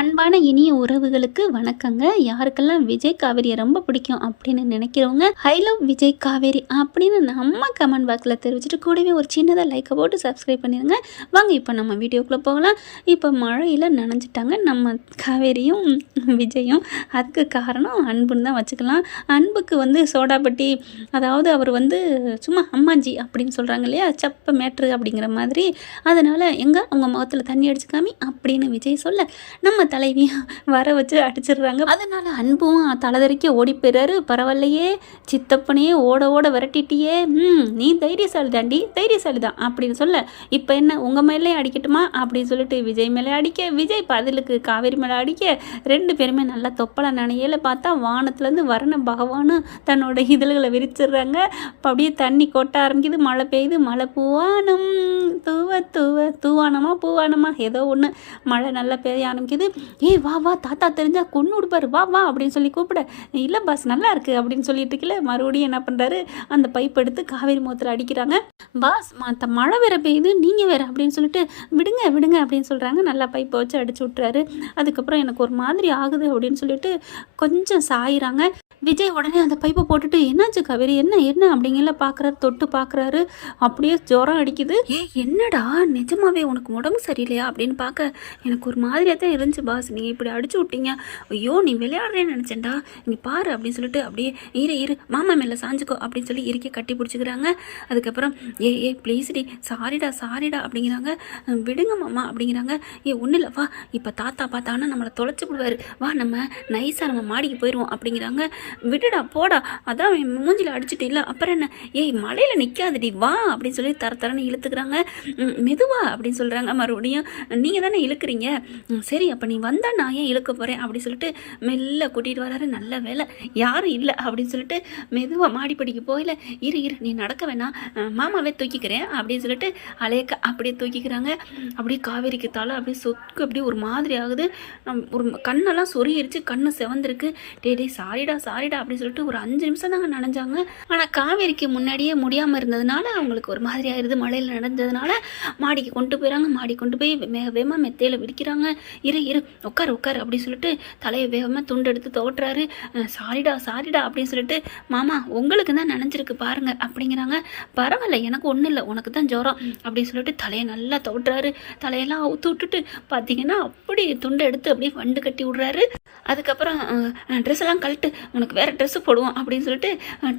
அன்பான இனிய உறவுகளுக்கு வணக்கங்க. யாருக்கெல்லாம் விஜய் காவேரியை ரொம்ப பிடிக்கும் அப்படின்னு நினைக்கிறவங்க ஐ லவ் விஜய் காவேரி அப்படின்னு நம்ம கமெண்ட் பாக்ஸில் தெரிவிச்சுட்டு கூடவே ஒரு சின்னதாக லைக்கை போட்டு சப்ஸ்கிரைப் பண்ணிடுங்க. வாங்க இப்போ நம்ம வீடியோக்குள்ளே போகலாம். இப்போ மழையில் நனைஞ்சிட்டாங்க நம்ம காவேரியும் விஜயும். அதுக்கு காரணம் அன்புன்னு தான் வச்சுக்கலாம். அன்புக்கு சோடாபட்டி, அதாவது அவர் சும்மா அம்மாஞ்சி அப்படின்னு சொல்கிறாங்க இல்லையா, சப்ப மேட்ரு அப்படிங்கிற மாதிரி. அதனால் எங்கே அவங்க முகத்தில் தண்ணி அடிச்சுக்காமி அப்படின்னு விஜய் சொல்ல நம்ம தலைவியும் வர வச்சு அடிச்சிடுறாங்க. அதனால் அன்பும் தலைதறிக்க ஓடி போயிடுறாரு. பரவாயில்லையே சித்தப்பனையே ஓட ஓட விரட்டிட்டியே, நீ தைரியசாலி தாண்டி, தைரியசாலி தான் அப்படின்னு சொல்ல, இப்போ என்ன உங்கள் மேலே அடிக்கட்டுமா அப்படின்னு சொல்லிட்டு விஜய் மேலே அடிக்க, விஜய் பதிலுக்கு காவேரி மேலே அடிக்க, ரெண்டு பேருமே நல்லா தொப்பலை நனையில பார்த்தா வானத்துலேருந்து வரண பகவானும் தன்னோட இதழ்களை விரிச்சிடுறாங்க. இப்போ அப்படியே தண்ணி கொட்ட ஆரம்பிக்குது, மழை பெய்யுது. மழை பூவானம் தூவ தூவ, தூவானமா பூவானமா ஏதோ ஒன்று, மழை நல்லா பெய்ய ஆரம்பிக்குது. ஏய் வா வா, தாத்தா தெரிஞ்சா கொன்று விடுப்பாரு, வா வா அப்படின்னு சொல்லி கூப்பிட, இல்லை பாஸ் நல்லா இருக்குது அப்படின்னு சொல்லிட்டு இருக்கல. மறுபடியும் என்ன பண்ணுறாரு, அந்த பைப் எடுத்து காவேரி முகத்தில் அடிக்கிறாங்க. பாஸ் மழை வேற பெய்யுது, நீங்கள் வேற அப்படின்னு சொல்லிட்டு விடுங்க விடுங்க அப்படின்னு சொல்கிறாங்க. நல்லா பைப்பை வச்சு அடிச்சு விட்டுறாரு. அதுக்கப்புறம் எனக்கு ஒரு மாதிரி ஆகுது அப்படின்னு சொல்லிட்டு கொஞ்சம் சாயிறாங்க. விஜய் உடனே அந்த பைப்பை போட்டுட்டு, என்னாச்சு காவேரி, என்ன என்ன அப்படிங்கிற பார்க்குறாரு, தொட்டு பார்க்குறாரு. அப்படியே ஜுரம் அடிக்குது. என்னடா நிஜமாவே உனக்கு உடம்பு சரியில்லையா அப்படின்னு பார்க்க, எனக்கு ஒரு மாதிரியாக தான் இருந்துச்சு பாஸ், நீங்கள் இப்படி அடிச்சு விட்டீங்க, ஐயோ நீ விளையாடுறேன்னு நினச்சேன்டா, இங்கே பாரு அப்படின்னு சொல்லிட்டு அப்படியே இரு மாமா மேலே சாஞ்சுக்கோ அப்படின்னு சொல்லி இறுக்கி கட்டி பிடிச்சிக்கிறாங்க. அதுக்கப்புறம் ஏ ப்ளீஸ்டி, சாரிடா அப்படிங்கிறாங்க. விடுங்க மாமா அப்படிங்கிறாங்க. ஒன்றும் இல்லை வா, இப்போ தாத்தா பார்த்தானா நம்மளை தொலைச்சி விடுவார், வா நம்ம நைஸாக நம்ம மாடிக்கு போயிடுவோம் அப்படிங்கிறாங்க. விடுடா போடா, அதான் மூஞ்சில் அடிச்சுட்டு இல்லை அப்புறம் என்ன, மலையில் நிற்காதடி வா அப்படின்னு சொல்லி தரன்னு இழுத்துக்கிறாங்க. மெதுவா அப்படின்னு சொல்கிறாங்க. மறுபடியும் நீங்கள் தானே இழுக்கிறீங்க, சரி அப்போ நீ வந்தால் நான் ஏன் இழுக்க போகிறேன் அப்படின்னு சொல்லிட்டு மெல்ல கூட்டிகிட்டு வராரு. நல்ல வேலை யாரும் இல்லை அப்படின்னு சொல்லிட்டு மெதுவாக மாடிப்படிக்கு போகல. இரு நீ நடக்க வேணாம், மாமாவே தூக்கிக்கிறேன் அப்படின்னு சொல்லிட்டு அலையக்க அப்படியே தூக்கிக்கிறாங்க. அப்படியே காவேரிக்கு தலை அப்படியே சொக்கு அப்படியே ஒரு மாதிரி ஆகுது. ஒரு கண்ணெல்லாம் சொருகிருச்சு, கண்ணு செவந்திருக்கு. டே சாரிடா அப்படின்னு சொல்லிட்டு ஒரு 5 நிமிஷம் தாங்க நனைஞ்சாங்க. ஆனால் காவேரிக்கு முன்னாடியே முடியாமல் இருந்ததுனால அவங்களுக்கு ஒரு மாதிரி ஆயிடுது. மழையில் நனைஞ்சதுனால மாடிக்கு கொண்டு போயிடறாங்க. மாடி கொண்டு போய் வேகமாக மெத்தையில் விரிக்கிறாங்க. இரு உட்காரு அப்படின்னு சொல்லிட்டு தலையை வேகமாக துண்டு எடுத்து தோட்டுறாரு. சாரிடா அப்படின்னு சொல்லிட்டு, மாமா உங்களுக்கு தான் நனைஞ்சிருக்கு பாருங்க அப்படிங்கிறாங்க. பரவாயில்ல எனக்கு ஒன்றும் இல்லை, உனக்கு தான் ஜுரம் அப்படின்னு சொல்லிட்டு தலையை நல்லா தோட்டுறாரு. தலையெல்லாம் அவுத்து விட்டுட்டு பார்த்தீங்கன்னா அப்படி துண்டை எடுத்து அப்படியே வண்டு கட்டி விடுறாரு. அதுக்கப்புறம் ட்ரெஸ் எல்லாம் கழட்டு, உனக்கு வேறு ட்ரெஸ்ஸு போடுவோம் அப்படின்னு சொல்லிட்டு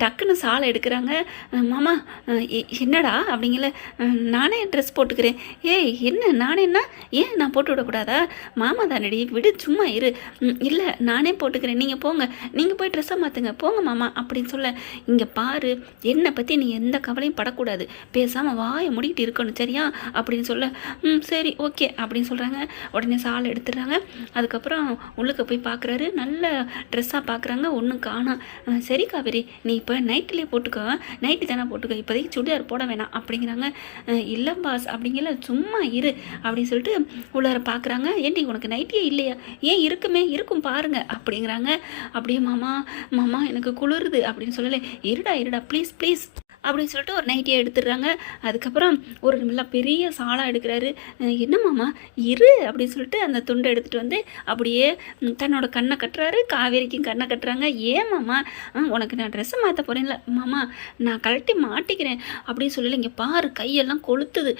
டக்குன்னு சாலை எடுக்கிறாங்க. மாமா என்னடா அப்படிங்கல, நானே ட்ரெஸ் போட்டுக்கிறேன். என்ன நானேன்னா, ஏன் நான் போட்டு விடக்கூடாதா, மாமா தானடி விடு சும்மா இரு. இல்லை நானே போட்டுக்கிறேன், நீங்கள் போங்க, நீங்கள் போய் ட்ரெஸ்ஸை மாற்றுங்க போங்க மாமா அப்படின்னு சொல்ல, இங்கே பாரு என்னை பற்றி நீ எந்த கவலையும் படக்கூடாது, பேசாமல் வாயை முடிக்கிட்டு இருக்கணும் சரியா அப்படின்னு சொல்ல, சரி ஓகே அப்படின்னு சொல்கிறாங்க. உடனே சாலை எடுத்துடுறாங்க. அதுக்கப்புறம் உள்ளுக்க போய் பார்க்குறாரு. நல்ல ட்ரெஸ்ஸாக பார்க்குறாங்க, ஒன்றும் காணோம். சரி காவேரி நீ இப்போ நைட்டிலே போட்டுக்கோ, நைட்டு தானே போட்டுக்கோ, இப்போதைக்கு சுடிதார் போட வேணாம் அப்படிங்கிறாங்க. இல்லை பாஸ் அப்படிங்கல, சும்மா இரு அப்படின்னு சொல்லிட்டு உள்ளார பார்க்குறாங்க. ஏண்டி உனக்கு நைட்டியே இல்லையா, ஏன் இருக்கும் பாருங்க அப்படிங்கிறாங்க. அப்படியே மாமா எனக்கு குளிருது அப்படின்னு சொல்லலை. இருடா ப்ளீஸ் அப்படின்னு சொல்லிட்டு ஒரு நைட்டியை எடுத்துடுறாங்க. அதுக்கப்புறம் ஒரு நல்லா பெரிய சாலாக எடுக்கிறாரு. என்ன மாமா இரு அப்படின்னு சொல்லிட்டு அந்த துண்டை எடுத்துகிட்டு அப்படியே தன்னோட கண்ணை கட்டுறாரு. காவேரிக்கும் கண்ணை கட்டுறாங்க. ஏன் மாமா, உனக்கு நான் ட்ரெஸ்ஸை மாற்ற போகிறேன்ல மாமா, நான் கழட்டி மாட்டிக்கிறேன் அப்படின்னு சொல்லலை. இங்கே பாரு கையெல்லாம் கொளுத்துது,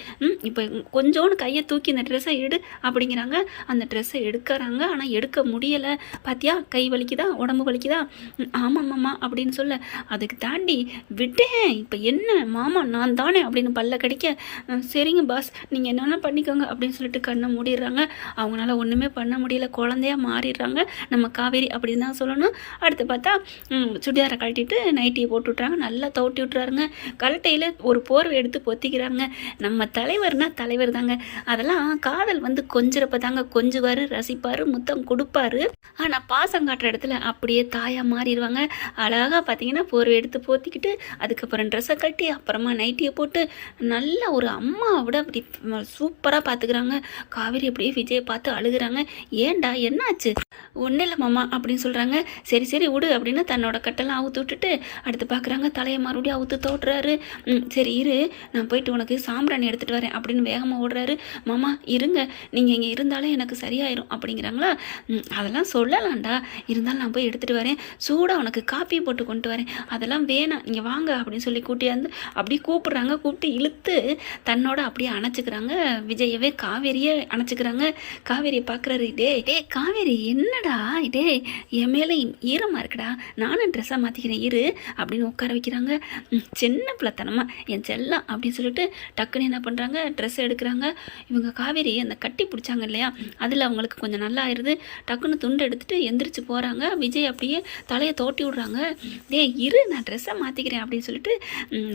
இப்போ கொஞ்சோன்னு கையை தூக்கி இந்த ட்ரெஸ்ஸை எடு அப்படிங்கிறாங்க. அந்த ட்ரெஸ்ஸை எடுக்கிறாங்க. ஆனால் எடுக்க முடியலை. பார்த்தியா கை வலிக்குதா, உடம்பு வலிக்குதா, ஆமாம் மாமா அப்படின்னு சொல்ல, அதுக்கு தாண்டி விட்டேன், இப்போ என்ன மாமா நான் தானே அப்படின்னு பல்ல கடிக்க, சரிங்க பாஸ் நீங்கள் என்னென்ன பண்ணிக்கோங்க அப்படின்னு சொல்லிட்டு கண்ணை மூடிடுறாங்க. அவங்களால ஒன்றுமே பண்ண முடியல, குழந்தையாக மாறிடுறாங்க நம்ம காவேரி அப்படின்னு தான் சொல்லணும். அடுத்து பார்த்தா சுடிதாரை கழட்டிட்டு நைட்டியை போட்டு விட்றாங்க. நல்லா தோட்டி விட்டுறாருங்க. கழட்டையில் ஒரு போர்வை எடுத்து பொத்திக்கிறாங்க. நம்ம தலைவர்னா தலைவர் தாங்க, அதெல்லாம் காதல் கொஞ்சிறப்ப தாங்க கொஞ்சுவார், ரசிப்பார், முத்தம் கொடுப்பாரு. ஆனால் பாசம் காட்டுற இடத்துல அப்படியே தாயாக மாறிடுவாங்க. அழகாக பார்த்தீங்கன்னா போர்வை எடுத்து போத்திக்கிட்டு அதுக்கப்புறம் ட்ரெஸ்ஸை கட்டி அப்புறமா நைட்டியை போட்டு நல்ல ஒரு அம்மாவோட அப்படி சூப்பராக பார்த்துக்கிறாங்க. காவேரி அப்படியே விஜயை பார்த்து அழுகிறாங்க. ஏன்டா என்னாச்சு, ஒன்றும் இல்லை மாமா அப்படின்னு சொல்கிறாங்க. சரி சரி விடு அப்படின்னு தன்னோட கட்டெல்லாம் அவுத்து விட்டுட்டு அடுத்து பார்க்குறாங்க தலையை மறுபடியும் அவுத்து தோட்டுறாரு. சரி இரு நான் போயிட்டு உனக்கு சாம்பிராணி எடுத்துகிட்டு வரேன் அப்படின்னு வேகமாக ஓடுறாரு. மாமா இருங்க, நீங்கள் இங்கே இருந்தாலே எனக்கு சரியாயிரும் அப்படிங்கிறாங்களா. அதெல்லாம் சொல்லலாம்டா, இருந்தாலும் நான் போய் எடுத்துகிட்டு வரேன், சூடாக உனக்கு காப்பி போட்டு கொண்டு வரேன், அதெல்லாம் வேணாம் நீங்கள் வாங்க அப்படின்னு சொல்லி கூட்டியாந்து அப்படியே கூப்பிட்றாங்க. கூப்பிட்டு இழுத்து தன்னோட அப்படியே அணைச்சிக்கிறாங்க. விஜயவே காவேரியை அணைச்சிக்கிறாங்க. காவேரியை பார்க்குறாரு. டே காவேரி என்னடா டே என் மேலே ஈரமாக இருக்குடா, நானும் ட்ரெஸ்ஸாக மாற்றிக்கிறேன் இரு அப்படின்னு உட்கார வைக்கிறாங்க. சின்ன பிள்ளைத்தனமா என் செல்லம் அப்படின்னு சொல்லிட்டு டக்குன்னு என்ன பண்ணுறாங்க, ட்ரெஸ் எடுக்கிறாங்க. இவங்க காவேரி அந்த கட்டி பிடிச்சாங்க இல்லையா, அதில் அவங்களுக்கு கொஞ்சம் நல்லா ஆயிடுது. டக்குன்னு துண்டு எடுத்துகிட்டு எந்திரிச்சு போகிறாங்க. விஜய் அப்படியே தலையை தோட்டி விட்றாங்க. இரு நான் ட்ரெஸ்ஸை மாற்றிக்கிறேன் அப்படின்னு சொல்லிட்டு,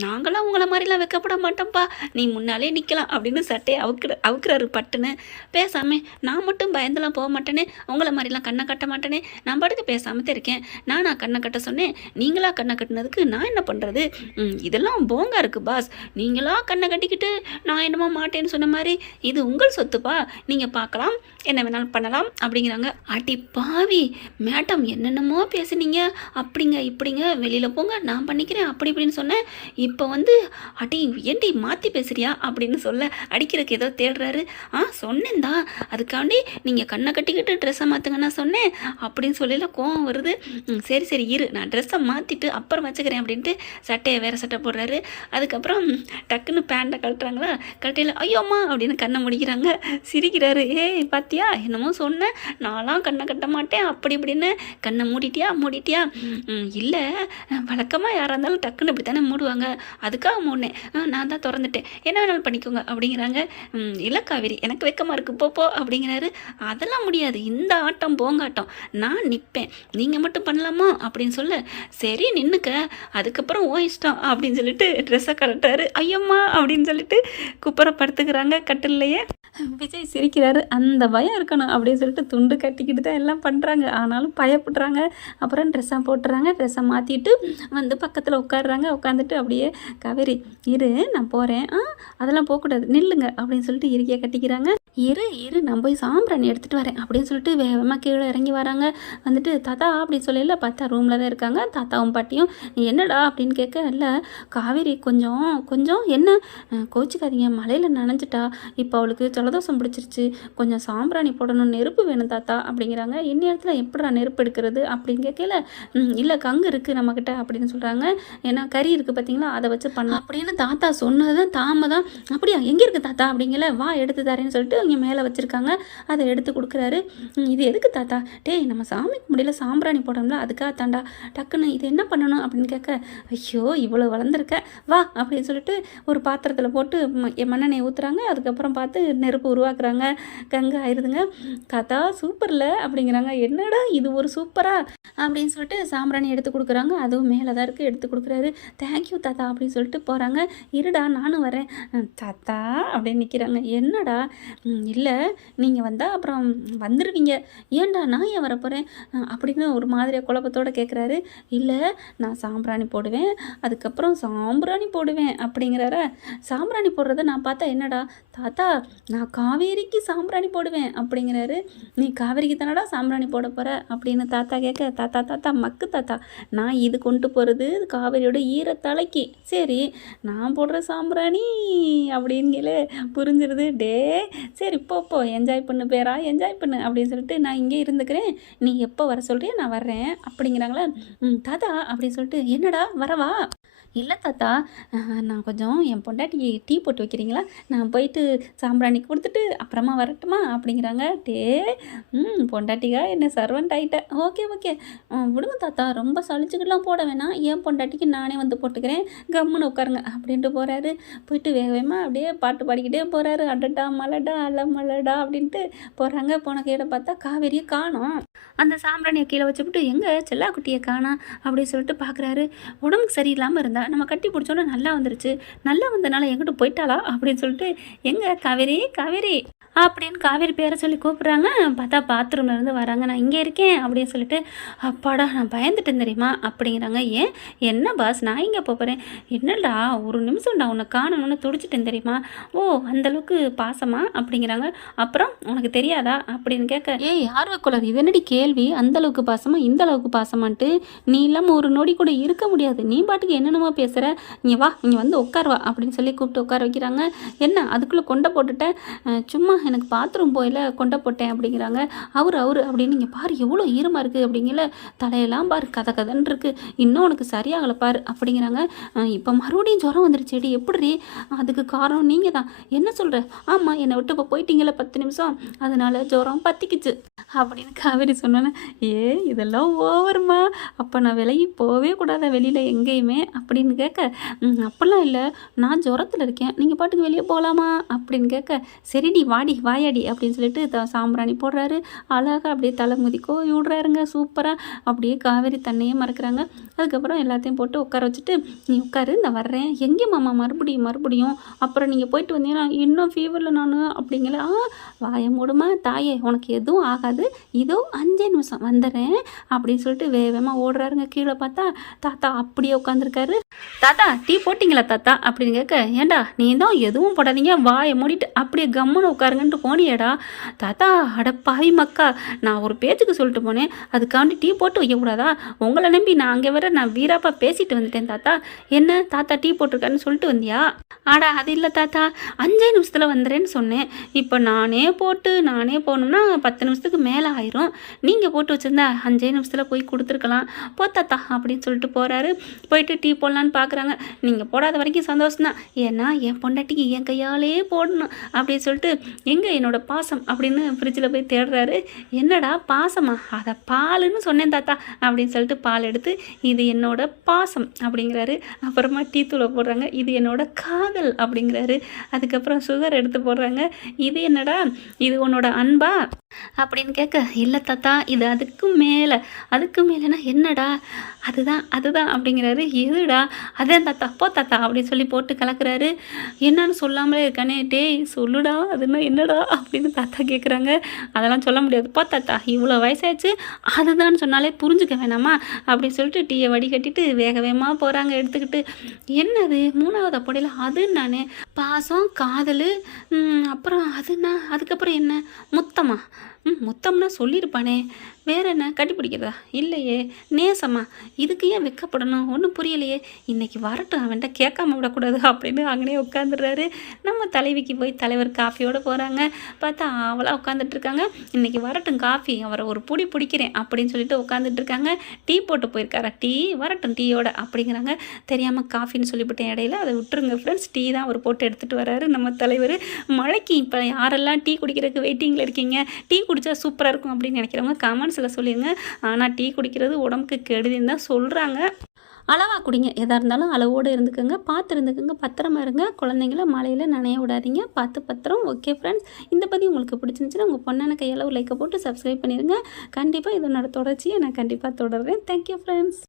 நாங்களாம் உங்களை மாதிரிலாம் வைக்கப்பட மாட்டோம்ப்பா, நீ முன்னாலே நிற்கலாம் அப்படின்னு சட்டையை அவுக்குறாரு பட்டுன்னு. பேசாமே நான் மட்டும் பயந்துலாம் போக மாட்டேனே, உங்களை மாதிரிலாம் கண்ணை கட்ட மாட்டேனே, நான் பாட்டுக்கு பேசாமல் தான் இருக்கேன். நான் கண்ணை கட்ட சொன்னேன், நீங்களா கண்ணை கட்டினதுக்கு நான் என்ன பண்ணுறது, இதெல்லாம் போங்க இருக்குது பாஸ், நீங்களா கண்ணை கட்டிக்கிட்டு நான் என்னமோ மாட்டேன்னு சொன்ன மாதிரி இது உங்கள் சொத்துப்பா, நீங்கள் பார்க்கலாம் என்ன வேணாலும் பண்ணலாம் அப்படிங்கிறாங்க. அடி பாவி மேடம் என்னென்னமோ பேசுனீங்க, அப்படிங்க இப்படிங்க வெளியில் போங்க நான் பண்ணிக்கிறேன் அப்படி இப்படின்னு சொன்னேன், இப்போ வந்து அடி ஏண்டி மாற்றி பேசுறியா அப்படின்னு சொல்ல அடிக்கிறதுக்கு ஏதோ தேடுறாரு. சொன்னேன் தான், அதுக்காண்டி நீங்கள் கண்ணை கட்டிக்கிட்டு ட்ரெஸ்ஸை மாற்றுங்கன்னு சொன்னேன் அப்படின்னு சொல்லல கோவம் வருது. சரி சரி இரு நான் ட்ரெஸ்ஸை மாற்றிட்டு அப்புறம் வச்சுக்கிறேன் அப்படின்ட்டு சட்டையை வேறு சட்டை போடுறாரு. அதுக்கப்புறம் டக்குன்னு பேண்ட்டை கழட்டுறாங்களா, கட்டையில் ஐயோம்மா அப்படின்னு கண்ணை முடிக்கிறாங்க. சிரிக்கிறாரு. பாத்தியா என்னமோ சொன்னேன், நான்லாம் கண்ணை கட்ட மாட்டேன் அப்படி இப்படின்னு, கண்ணை மூடிட்டியா இல்லை வழக்கமாக யாராக இருந்தாலும் டக்குன்னு இப்படி தானே மூடுவாங்க, அதுக்காக மூடினேன், நான் தான் திறந்துட்டேன், என்ன வேணாலும் பண்ணிக்கோங்க அப்படிங்கிறாங்க. இல்லை காவேரி எனக்கு வெக்கமாக இருக்குது போ அப்படிங்கிறாரு. அதெல்லாம் முடியாது, இந்த ஆட்டம் போங்காட்டம், நான் நிற்பேன் நீங்கள் மட்டும் பண்ணலாமா அப்படின்னு சொல்ல, சரி நின்றுக்க அதுக்கப்புறம் ஓ இஷ்டம் அப்படின்னு சொல்லிட்டு ட்ரெஸ்ஸை கரெக்டாரு. ஐயம்மா அப்படின்னு சொல்லிட்டு குப்பரை படுத்துக்கிறாங்க கட்டில்லையே. விஜய் சிரிக்கிறாரு. அந்த பயம் இருக்கணும் அப்படின்னு சொல்லிட்டு துண்டு கட்டிக்கிட்டு தான் எல்லாம் பண்ணுறாங்க, ஆனாலும் பயப்படுறாங்க. அப்புறம் ட்ரெஸ்ஸாக போட்டுறாங்க. ட்ரெஸ்ஸை மாற்றிட்டு வந்து பக்கத்தில் உட்காடுறாங்க. உட்காந்துட்டு அப்படியே காவேரி இரு நான் போகிறேன், அதெல்லாம் போகக்கூடாது நில்லுங்க அப்படின்னு சொல்லிட்டு இறுக்கியாக கட்டிக்கிறாங்க. இரு நான் போய் சாம்பிராணி எடுத்துகிட்டு வரேன் அப்படின்னு சொல்லிட்டு வேகமாக கீழே இறங்கி வராங்க. வந்துட்டு தாத்தா அப்படின்னு சொல்லல, பார்த்தா ரூமில் தான் இருக்காங்க தாத்தாவும் பாட்டியும். என்னடா அப்படின்னு கேட்க, இல்லை காவேரி கொஞ்சம் என்ன கோச்சிக்காதீங்க, மலையில் நனைஞ்சிட்டா, இப்போ அவளுக்கு ஜலதோஷம் பிடிச்சிருச்சு, கொஞ்சம் சாம்பிராணி போடணும், நெருப்பு வேணும் தாத்தா அப்படிங்கிறாங்க. இந்நேரத்தில் எப்படா நெருப்பு எடுக்கிறது அப்படின்னு கேட்கல, இல்லை கங்கு இருக்குது நம்மக்கிட்ட அப்படின்னு சொல்கிறாங்க. ஏன்னா கறி இருக்குது பார்த்தீங்களா, அதை வச்சு பண்ணலாம் அப்படின்னு தாத்தா சொன்னது தான் தாமதம். அப்படியா எங்கே இருக்குது தாத்தா அப்படிங்கல, வா எடுத்து தரேன்னு சொல்லிட்டு இங்கே மேலே வச்சுருக்காங்க. அதை எடுத்து கொடுக்குறாரு. இது எதுக்கு தாத்தா? நம்ம சாமிக்கு முடியல சாம்பிராணி போடணும்ல அதுக்காக தாண்டா. டக்குன்னு இது என்ன பண்ணணும் அப்படின்னு கேட்க, ஐயோ இவ்வளோ வளர்ந்துருக்க வா அப்படின்னு சொல்லிட்டு ஒரு பாத்திரத்தில் போட்டு மண்ணெண்ணெய் ஊற்றுறாங்க. அதுக்கப்புறம் பார்த்து நெருப்பு உருவாக்குறாங்க. கங்கு ஆயிடுதுங்க. தாத்தா சூப்பரில் அப்படிங்கிறாங்க. என்னடா இது ஒரு சூப்பரா அப்படின்னு சொல்லிட்டு சாம்பிராணி எடுத்து கொடுக்குறாங்க. அதுவும் மேலே தான் இருக்குது, எடுத்து கொடுக்குறாரு. தேங்க்யூ தாத்தா அப்படின்னு சொல்லிட்டு போகிறாங்க. இருடா நானும் வரேன் தாத்தா அப்படின்னு நிற்கிறாங்க. என்னடா? இல்லை நீங்கள் வந்தால் அப்புறம் வந்துடுவீங்க, ஏன்டா நான் ஏன் வரப்போகிறேன் அப்படின்னு ஒரு மாதிரியாக குழப்பத்தோடு கேட்குறாரு. இல்லை நான் சாம்பிராணி போடுவேன், அதுக்கப்புறம் சாம்பிராணி போடுவேன் அப்படிங்கிறார. சாம்பிராணி போடுறத நான் பார்த்தா என்னடா தாத்தா, நான் காவேரிக்கு சாம்பிராணி போடுவேன் அப்படிங்கிறாரு. நீ காவேரிக்கு தானடா சாம்பிராணி போட போகிற அப்படின்னு தாத்தா கேட்க, தாத்தா மக்கு தாத்தா, நான் இது கொண்டு போகிறது காவேரியோட ஈரத்தலைக்கு, சரி நான் போடுற சாம்பிராணி அப்படிங்கல புரிஞ்சிருது. சரி போ என்ஜாய் பண்ணு பேரா, என்ஜாய் பண்ணு அப்படின்னு சொல்லிட்டு நான் இங்கே இருந்துக்கிறேன், நீ எப்போ வர சொல்கிறியா நான் வர்றேன் அப்படிங்கிறாங்களா. தாத்தா அப்படின்னு சொல்லிட்டு, என்னடா வரவா? இல்லை தாத்தா நான் கொஞ்சம் என் பொண்டாட்டி டீ போட்டு வைக்கிறீங்களா, நான் போயிட்டு சாம்பிராணி கொடுத்துட்டு அப்புறமா வரட்டுமா அப்படிங்கிறாங்க. பொண்டாட்டிக்கா என்ன சர்வெண்ட் ஆகிட்டேன், ஓகே விடுங்க தாத்தா ரொம்ப சளிச்சுக்கிட்டுலாம் போட வேணாம், என் பொண்டாட்டிக்கு நானே வந்து போட்டுக்கிறேன், கம்முன்னு உட்காருங்க அப்படின்ட்டு போகிறாரு. போயிட்டு வேகமாக அப்படியே பாட்டு பாடிக்கிட்டே போகிறாரு. அடடா மலடா அலமலடா அப்படின்ட்டு போகிறாங்க. போன கீழே பார்த்தா காவேரியை காணோம். அந்த சாம்பிராணியை கீழே வச்சுக்கிட்டு எங்கே செல்லா குட்டியை காணோம் அப்படின்னு சொல்லிட்டு பார்க்குறாரு. உடம்புக்கு சரியில்லாமல் இருந்தா நம்ம கட்டி பிடிச்சோன்னா நல்லா வந்துருச்சு, நல்லா வந்தனால எங்கிட்ட போயிட்டாளா அப்படின்னு சொல்லிட்டு, எங்கே காவேரி அப்படின்னு காவேரி பேரை சொல்லி கூப்பிட்றாங்க. பார்த்தா பாத்ரூம்ல இருந்து வராங்க. நான் இங்கே இருக்கேன் அப்படின்னு சொல்லிட்டு, அப்பாடா நான் பயந்துட்டேன் தெரியுமா அப்படிங்கிறாங்க. ஏன் என்ன பாஸ் நான் இங்கே போகிறேன்? என்னடா ஒரு நிமிஷம்டா உன்னை காணணும்னு துடிச்சிட்டேன் தெரியுமா? ஓ அந்தளவுக்கு பாசமா அப்படிங்கிறாங்க. அப்புறம் உனக்கு தெரியாதா அப்படின்னு கேட்க, ஏய் ஆர்வக்குளர் இது என்னடி கேள்வி? அந்தளவுக்கு பாசமா இந்த அளவுக்கு பாசமான்ட்டு நீ இல்லாமல் ஒரு நொடி கூட இருக்க முடியாது. நீ பாட்டுக்கு என்னென்னமோ பேசுகிற. இங்கே வா இங்கே வந்து உட்காருவா அப்படின்னு சொல்லி கூப்பிட்டு உட்கார வைக்கிறாங்க. என்ன அதுக்குள்ளே கொண்டை போட்டுட்டேன், சும்மா எனக்கு பாத்ரூம் போயில கொண்டை போட்டேன் அப்படிங்கிறாங்க. அவரு அப்படின்னு நீங்கள் பாரு எவ்வளோ ஈரமாக இருக்குது அப்படிங்கல, தலையெல்லாம் பாரு கதை கதன்னு இருக்குது, இன்னும் உனக்கு சரியாகலை பாரு அப்படிங்கிறாங்க. இப்போ மறுபடியும் ஜுரம் வந்துருச்சுடி எப்படி? அதுக்கு காரணம் நீங்கள் தான். என்ன சொல்கிற? ஆமாம் என்னை விட்டு இப்போ போயிட்டீங்களே 10 நிமிஷம், அதனால ஜுரம் பற்றிக்குச்சு அப்படின்னு காவேரி சொன்னேன்னு, இதெல்லாம் ஓவருமா, அப்போ நான் விலகி போகவே கூடாத வெளியில் எங்கேயுமே அப்படின்னு கேட்க, அப்போல்லாம் இல்லை நான் ஜுரத்தில் இருக்கேன், நீங்கள் பாட்டுக்கு வெளியே போகலாமா அப்படின்னு கேட்க, சரிடி வாடி வாயாடி அப்படின்னு சொல்லிட்டு சாம்பிராணி போடுறாரு. அழகாக அப்படியே தலை முதிக்கோ விடுறாருங்க சூப்பராக. அப்படியே காவேரி தண்ணியே மறக்கிறாங்க. அதுக்கப்புறம் எல்லாத்தையும் போட்டு உட்கார வச்சுட்டு, நீ உட்காரு நான் வர்றேன். எங்கே மாமா மறுபடியும் அப்புறம் நீங்கள் போயிட்டு வந்தீங்கன்னா இன்னும் ஃபீவரில் நான் அப்படிங்கல. வாய மூடுமா தாயே, உனக்கு எதுவும் ஆகாது, இதோ 5 நிமிஷம் வந்துடுறேன் அப்படின்னு சொல்லிட்டு வேகமாக ஓடுறாருங்க. கீழே பார்த்தா தாத்தா அப்படியே உட்காந்துருக்காரு. தாத்தா டீ போட்டிங்களா தாத்தா அப்படின்னு கேட்க, ஏண்டா நீ தான் எதுவும் போடாதீங்க வாயை மூடிட்டு அப்படியே கம்முன்னு உட்காருங்கன்ட்டு போனியேடா. தாத்தா அட பாவி மக்கா, நான் ஒரு பேச்சுக்கு சொல்லிட்டு போனேன், அதுக்காண்டி டீ போட்டு வைக்கக்கூடாதா? உங்களை நம்பி நான் அங்கே வர நான் வீராப்பா பேசிட்டு வந்துட்டேன் தாத்தா. என்ன தாத்தா டீ போட்டிருக்காருன்னு சொல்லிட்டு வந்தியா? ஆடா அது இல்லை தாத்தா, 5 நிமிஷத்தில் வந்துடுறேன்னு சொன்னேன். இப்போ நானே போகணும்னா 10 நிமிஷத்துக்கு மேலே ஆயிரும். நீங்கள் போட்டு வச்சுருந்தா 5 நிமிஷத்தில் போய் கொடுத்துருக்கலாம். போ தாத்தா அப்படின்னு சொல்லிட்டு போகிறாரு. போயிட்டு டீ போடலான்னு பார்க்குறாங்க. நீங்கள் போடாத வரைக்கும் சந்தோஷம்தான், ஏன்னா என் பொண்டாட்டிக்கு என் கையாலே போடணும் அப்படின்னு சொல்லிட்டு, எங்கே என்னோடய பாசம் அப்படின்னு ஃப்ரிட்ஜில் போய் தேடுறாரு. என்னடா பாசமா? அதை பாலுன்னு சொன்னேன் தாத்தா அப்படின்னு சொல்லிட்டு பால் எடுத்து, இது என்னோட பாசம் அப்படிங்கிறாரு. அப்புறமா டீ தூளை போடுறாங்க, இது என்னோட காதல் அப்படிங்கிறாரு. அதுக்கப்புறம் சுகர் எடுத்து போடுறாங்க, இது என்னடா இது உன்னோட அன்பா அப்படின்னு கேட்க, இல்லை தாத்தா இது அதுக்கு மேலேனா என்னடா? அதுதான் அப்படிங்கிறாரு. எதுடா? அதான் தாத்தா போ தாத்தா அப்படின்னு சொல்லி போட்டு கலக்குறாரு. என்னன்னு சொல்லாமலே இருக்கானே, டேய் சொல்லுடா அதுன்னா என்னடா அப்படின்னு தாத்தா கேட்குறாங்க. அதெல்லாம் சொல்ல முடியாது, போ தாத்தா இவ்வளோ வயசாச்சு, அதுதான் சொன்னாலே புரிஞ்சுக்க வேணாமா அப்படின்னு சொல்லிட்டு டீயை வடிகட்டிட்டு வேகமாக போகிறாங்க எடுத்துக்கிட்டு. என்னது 3வது அப்படியில் அது நானே பாசம் காதல், அப்புறம் அதுக்கப்புறம் என்ன முத்தமா? முத்தம்னா சொல்லியிருப்பானே, வேற என்ன கட்டிப்பிடிக்கிறதா? இல்லையே. நேசமா? இதுக்கு ஏன் வெக்கப்படணும்? ஒன்றும் புரியலையே. இன்றைக்கி வரட்டும், அவன்கிட்ட கேட்காம விடக்கூடாது அப்படின்னு அங்கனே உட்காந்துடுறாரு. நம்ம தலைவிக்கு போய் தலைவர் காஃபியோடு போகிறாங்க. பார்த்தா அவளாக உட்காந்துட்ருக்காங்க. இன்றைக்கி வரட்டும் காஃபி, அவரை ஒரு பிடிக்கிறேன் அப்படின்னு சொல்லிட்டு உட்காந்துட்ருக்காங்க. டீ போட்டு போயிருக்காரா? டீ வரட்டும் டீயோட அப்படிங்கிறாங்க. தெரியாமல் காஃபின்னு சொல்லிவிட்டேன் இடையில, அதை விட்டுருங்க ஃப்ரெண்ட்ஸ். டீ தான் அவர் போட்டு எடுத்துகிட்டு வராரு நம்ம தலைவர். மழைக்கு இப்போ யாரெல்லாம் டீ குடிக்கிறதுக்கு வெயிட்டிங்கில் இருக்கீங்க, டீ குடித்தா சூப்பராக இருக்கும் அப்படின்னு நினைக்கிறவங்க கமெண்ட்ஸில் சொல்லிடுங்க. ஆனால் டீ குடிக்கிறது உடம்புக்கு கெடுதின்னு தான் சொல்கிறாங்க. அளவாக குடிங்க, எதாக இருந்தாலும் அளவோடு இருந்துக்கோங்க, பார்த்து இருந்துக்கோங்க, பத்திரமா இருங்க. குழந்தைங்கள மழையில் நனைய விடாதீங்க, பார்த்து பத்திரம். ஓகே ஃப்ரெண்ட்ஸ், இந்த பதிவு உங்களுக்கு பிடிச்சிருந்துச்சுன்னா உங்கள் பொண்ணான கையளவு லைக்கை போட்டு சப்ஸ்கிரைப் பண்ணிடுங்க. கண்டிப்பாக இதனோட தொடர்ச்சியை நான் கண்டிப்பாக தொடர்றேன். Thank you friends.